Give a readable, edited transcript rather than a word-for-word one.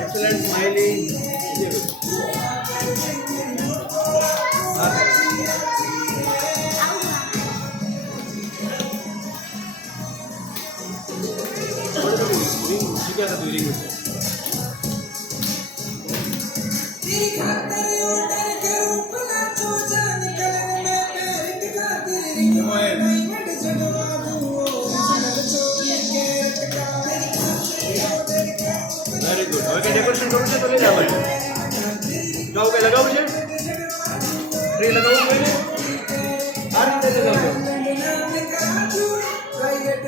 Excellent smiling. Very good. Okay, decoration करूँ तो ले जाओ. जाओ के लगाओ मुझे. ट्री लगाओ मुझे. आरती दे दो.